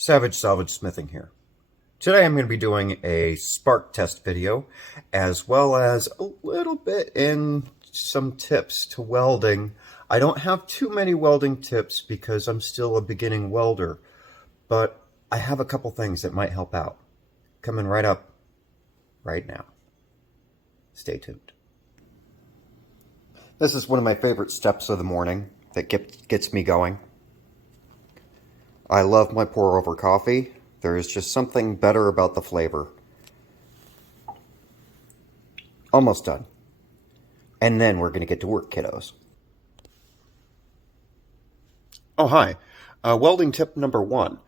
Savage Salvage Smithing here. Today I'm going to be doing a spark test video, as well as a little bit in some tips to welding. I don't have too many welding tips because I'm still a beginning welder, but I have a couple things that might help out. Coming right up right now. Stay tuned. This is one of my favorite steps of the morning that gets me going. I love my pour-over coffee. There is just something better about the flavor. Almost done. And then we're going to get to work, kiddos. Oh, hi. Welding tip number 1.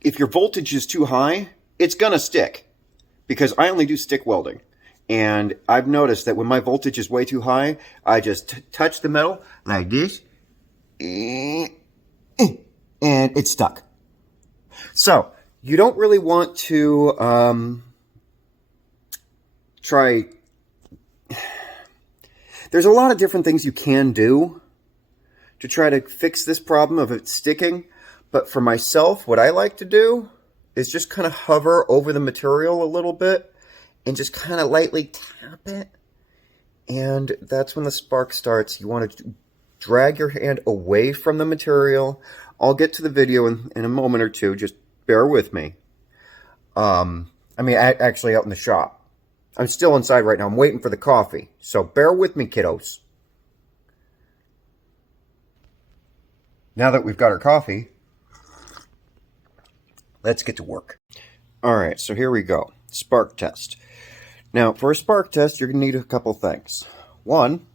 If your voltage is too high, it's going to stick. Because I only do stick welding. And I've noticed that when my voltage is way too high, I just touch the metal like this. And it's stuck. So, you don't really want to try... There's a lot of different things you can do to try to fix this problem of it sticking. But for myself, what I like to do is just kind of hover over the material a little bit and just kind of lightly tap it. And that's when the spark starts. You want to drag your hand away from the material. I'll get to the video in a moment or two. Just bear with me. Actually out in the shop. I'm still inside right now. I'm waiting for the coffee. So bear with me, kiddos. Now that we've got our coffee, let's get to work. Alright, so here we go. Spark test. Now, for a spark test, you're going to need a couple things. One,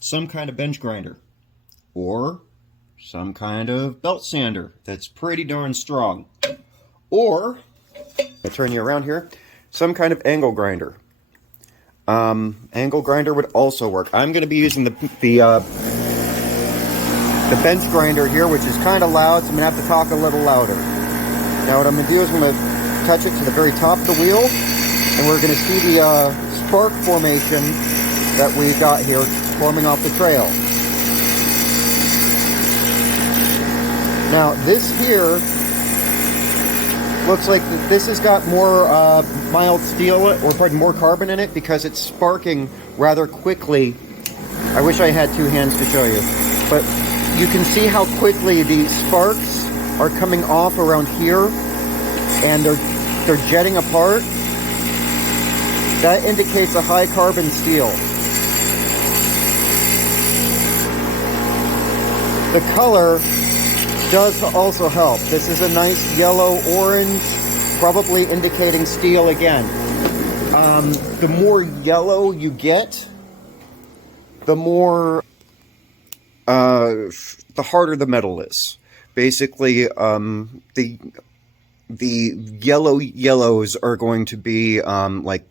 some kind of bench grinder. Or some kind of belt sander that's pretty darn strong. Or, I'll turn you around here, some kind of angle grinder. Angle grinder would also work. I'm going to be using the bench grinder here, which is kind of loud, so I'm going to have to talk a little louder. Now what I'm going to do is I'm going to touch it to the very top of the wheel, and we're going to see the spark formation that we got here forming off the trail. Now, this here looks like this has got more mild steel, or pardon, more carbon in it because it's sparking rather quickly. I wish I had two hands to show you. But you can see how quickly the sparks are coming off around here, and they're jetting apart. That indicates a high carbon steel. The color does also help. This is a nice yellow-orange, probably indicating steel again. The more yellow you get, the more, the harder the metal is. Basically, the yellows are going to be like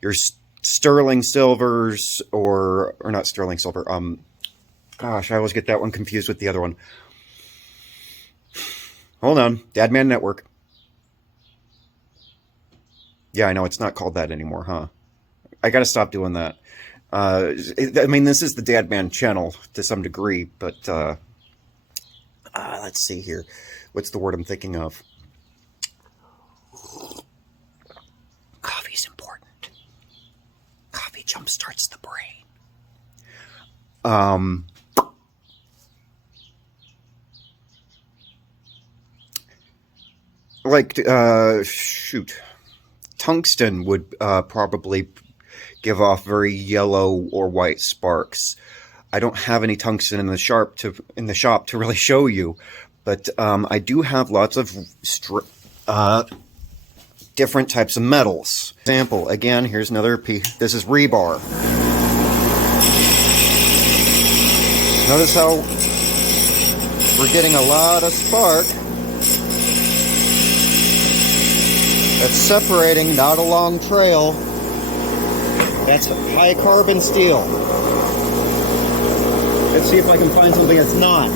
your sterling silvers, or not sterling silver. Gosh, I always get that one confused with the other one. Hold on, Dadman Network. Yeah, I know, it's not called that anymore, huh? I gotta stop doing that. This is the Dadman channel to some degree, but, let's see here. What's the word I'm thinking of? Coffee's important. Coffee jumpstarts the brain. Tungsten would probably give off very yellow or white sparks. I don't have any tungsten in the shop to really show you, but I do have lots of different types of metals. Example, again, here's another piece. This is rebar. Notice how we're getting a lot of spark. That's separating, not a long trail. That's high carbon steel. Let's see if I can find something that's not.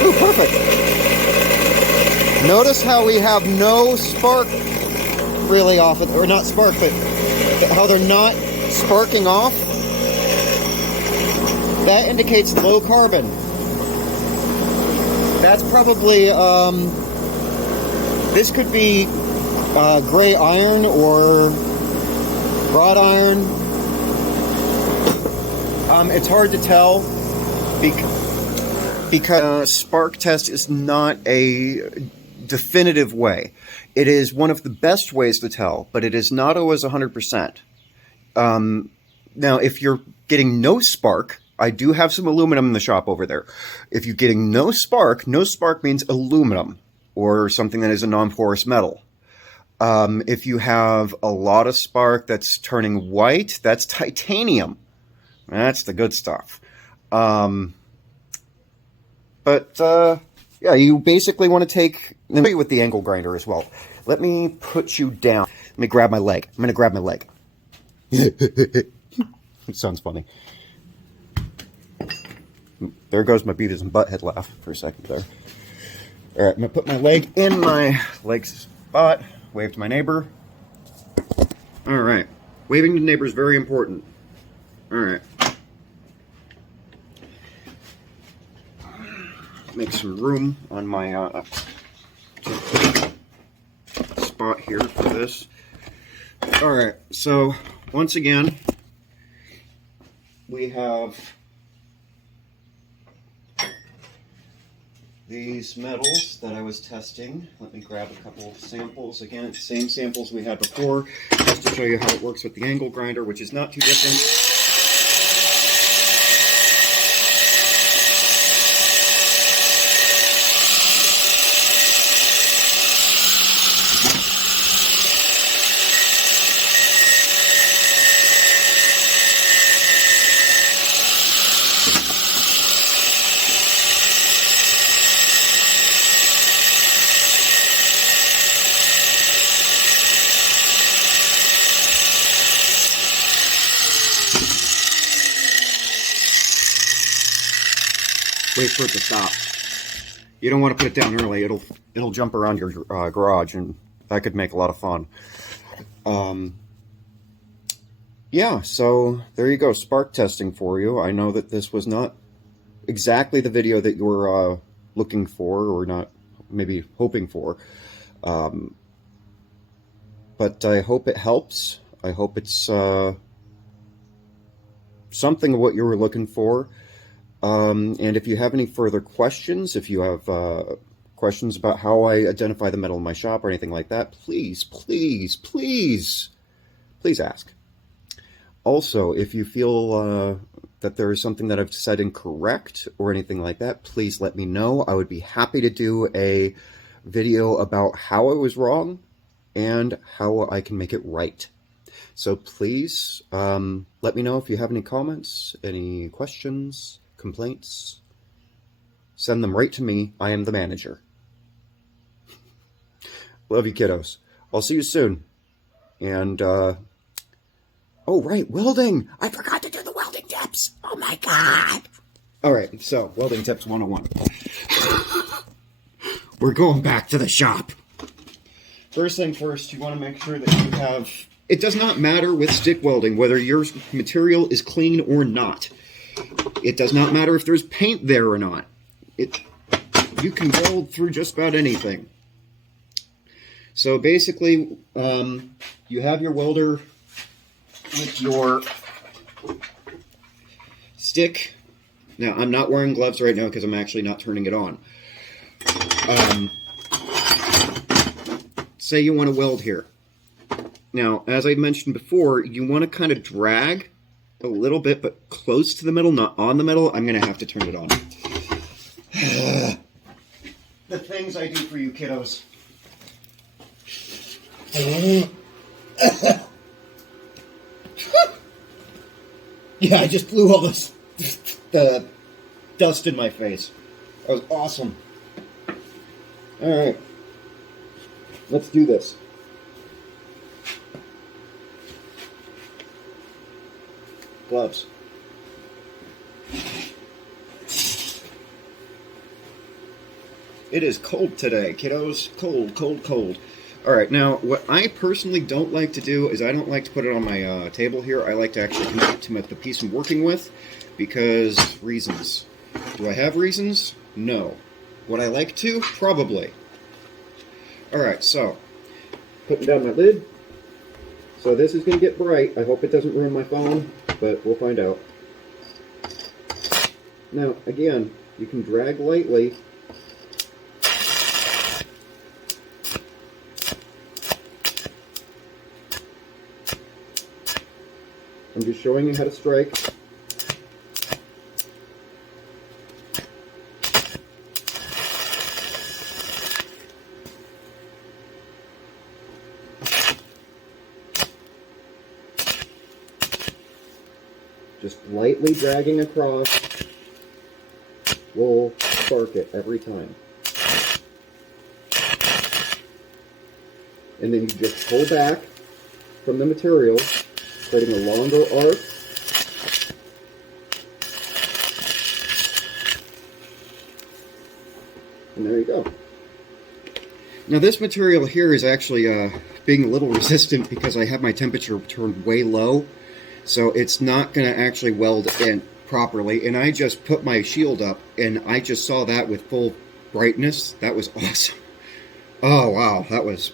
Ooh, perfect. Notice how we have no spark really off it, or not spark, but how they're not sparking off. That indicates low carbon. That's probably, this could be gray iron or wrought iron. It's hard to tell because spark test is not a definitive way. It is one of the best ways to tell, but it is not always 100%. Now, if you're getting no spark, I do have some aluminum in the shop over there. If you're getting no spark means aluminum or something that is a non-porous metal. If you have a lot of spark that's turning white, that's titanium. That's the good stuff. Yeah, you basically want to take... Let me with the angle grinder as well. Let me put you down. Let me grab my leg. I'm going to grab my leg. It sounds funny. There goes my Beavis and Butthead laugh for a second there. All right, I'm going to put my leg in my leg spot. Wave to my neighbor. All right. Waving to neighbor is very important. All right. Make some room on my spot here for this. All right. So once again, we have these metals that I was testing. Let me grab a couple of samples. Again, same samples we had before, just to show you how it works with the angle grinder, which is not too different. Wait for it to stop. You don't want to put it down early. It'll jump around your garage, and that could make a lot of fun. Yeah, so there you go. Spark testing for you. I know that this was not exactly the video that you were looking for, or not maybe hoping for. But I hope it helps. I hope it's something of what you were looking for. And if you have any further questions, if you have questions about how I identify the metal in my shop or anything like that, please ask. Also, if you feel that there is something that I've said incorrect or anything like that, please let me know. I would be happy to do a video about how I was wrong and how I can make it right. So please let me know if you have any comments, any questions, complaints. Send them right to me. I am the manager. Love you, kiddos. I'll see you soon. And, oh, right, welding. I forgot to do the welding tips. Oh, my God. All right, so welding tips 101. We're going back to the shop. First thing first, you want to make sure that you have... It does not matter with stick welding whether your material is clean or not. It does not matter if there's paint there or not. You can weld through just about anything. So basically, you have your welder with your stick. Now, I'm not wearing gloves right now because I'm actually not turning it on. Say you want to weld here. Now, as I mentioned before, you want to kind of drag a little bit, but close to the metal, not on the metal. I'm going to have to turn it on. The things I do for you, kiddos. Yeah, I just blew all this the dust in my face. That was awesome. Alright. Let's do this. Gloves. It is cold today, kiddos. Cold, cold, cold. Alright, now, what I personally don't like to do is I don't like to put it on my table here. I like to actually connect to the piece I'm working with because reasons. Do I have reasons? No. Would I like to? Probably. Alright, so, putting down my lid. So this is going to get bright. I hope it doesn't ruin my phone, but we'll find out. Now, again, you can drag lightly. I'm just showing you how to strike. Just lightly dragging across will spark it every time. And then you just pull back from the material, creating a longer arc. And there you go. Now this material here is actually being a little resistant because I have my temperature turned way low. So it's not going to actually weld in properly. And I just put my shield up and I just saw that with full brightness. That was awesome. Oh wow, that was...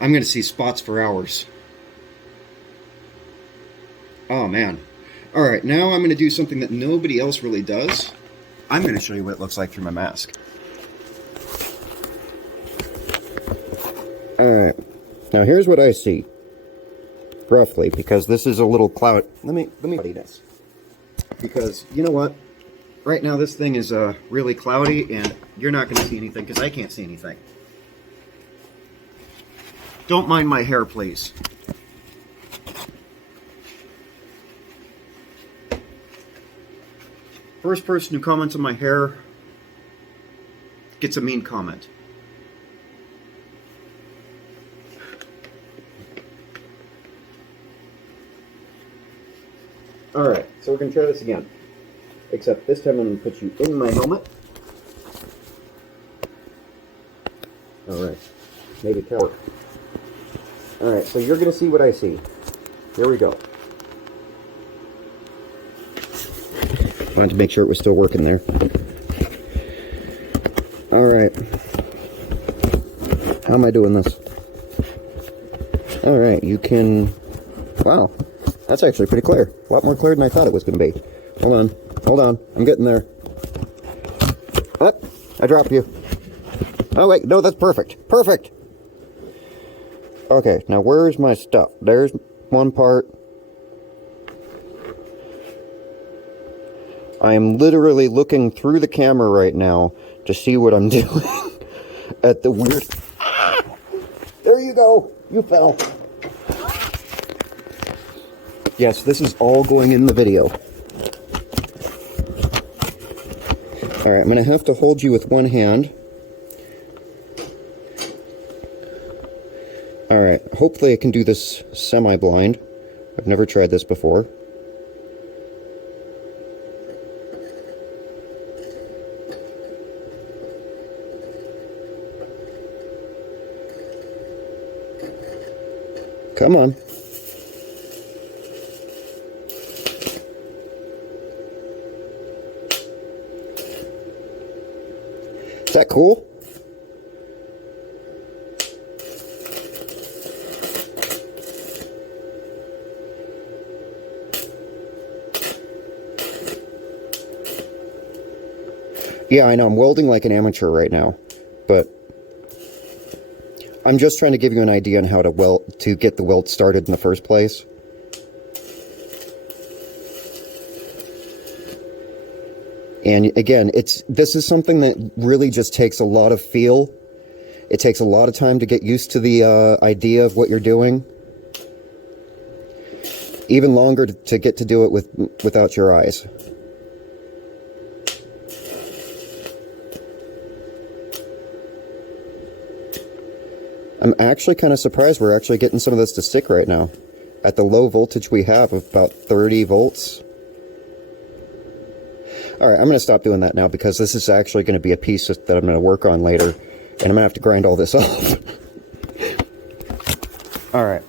I'm going to see spots for hours. Oh man. Alright, now I'm going to do something that nobody else really does. I'm going to show you what it looks like through my mask. Alright, now here's what I see. Roughly, because this is a little cloud. Let me do this. Because, you know what? Right now this thing is really cloudy and you're not going to see anything because I can't see anything. Don't mind my hair, please. First person who comments on my hair gets a mean comment. Alright, so we're going to try this again. Except this time I'm going to put you in my helmet. Alright, maybe cover. Alright, so you're going to see what I see. Here we go. Wanted to make sure it was still working there. Alright. How am I doing this? Alright, you can... Wow. That's actually pretty clear. A lot more clear than I thought it was going to be. Hold on. I'm getting there. Ah, I dropped you. Oh wait, no, that's perfect. Perfect! Okay, now where's my stuff? There's one part. I am literally looking through the camera right now to see what I'm doing at the weird... Ah! There you go! You fell. Yes, this is all going in the video. Alright, I'm going to have to hold you with one hand. Alright, hopefully I can do this semi-blind. I've never tried this before. Come on. Is that cool? Yeah, I know, I'm welding like an amateur right now, but I'm just trying to give you an idea on how to weld, to get the weld started in the first place. And again, this is something that really just takes a lot of feel. It takes a lot of time to get used to the idea of what you're doing. Even longer to get to do it without your eyes. I'm actually kind of surprised we're actually getting some of this to stick right now. At the low voltage we have of about 30 volts. Alright, I'm going to stop doing that now because this is actually going to be a piece that I'm going to work on later. And I'm going to have to grind all this off. Alright.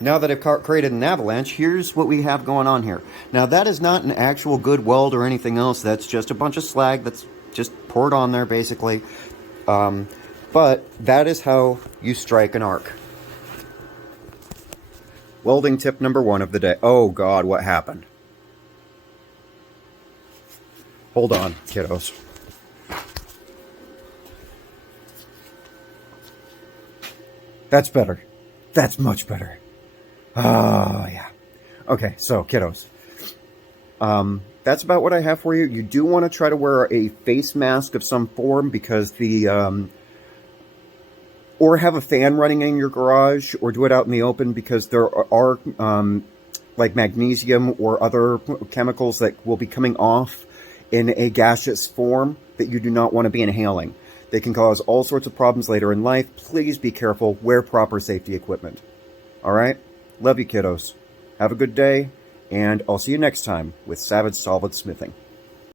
Now that I've created an avalanche, here's what we have going on here. Now, Now that is not an actual good weld or anything else. That's just a bunch of slag that's just poured on there, basically. But that is how you strike an arc. Welding tip number 1 of the day. Oh God, what happened? Hold on, kiddos. That's better. That's much better. Oh, yeah. Okay, so, kiddos. That's about what I have for you. You do want to try to wear a face mask of some form because or have a fan running in your garage, or do it out in the open because there are like magnesium or other chemicals that will be coming off in a gaseous form that you do not want to be inhaling. They can cause all sorts of problems later in life. Please be careful. Wear proper safety equipment. All right? Love you, kiddos. Have a good day, and I'll see you next time with Savage Solid Smithing.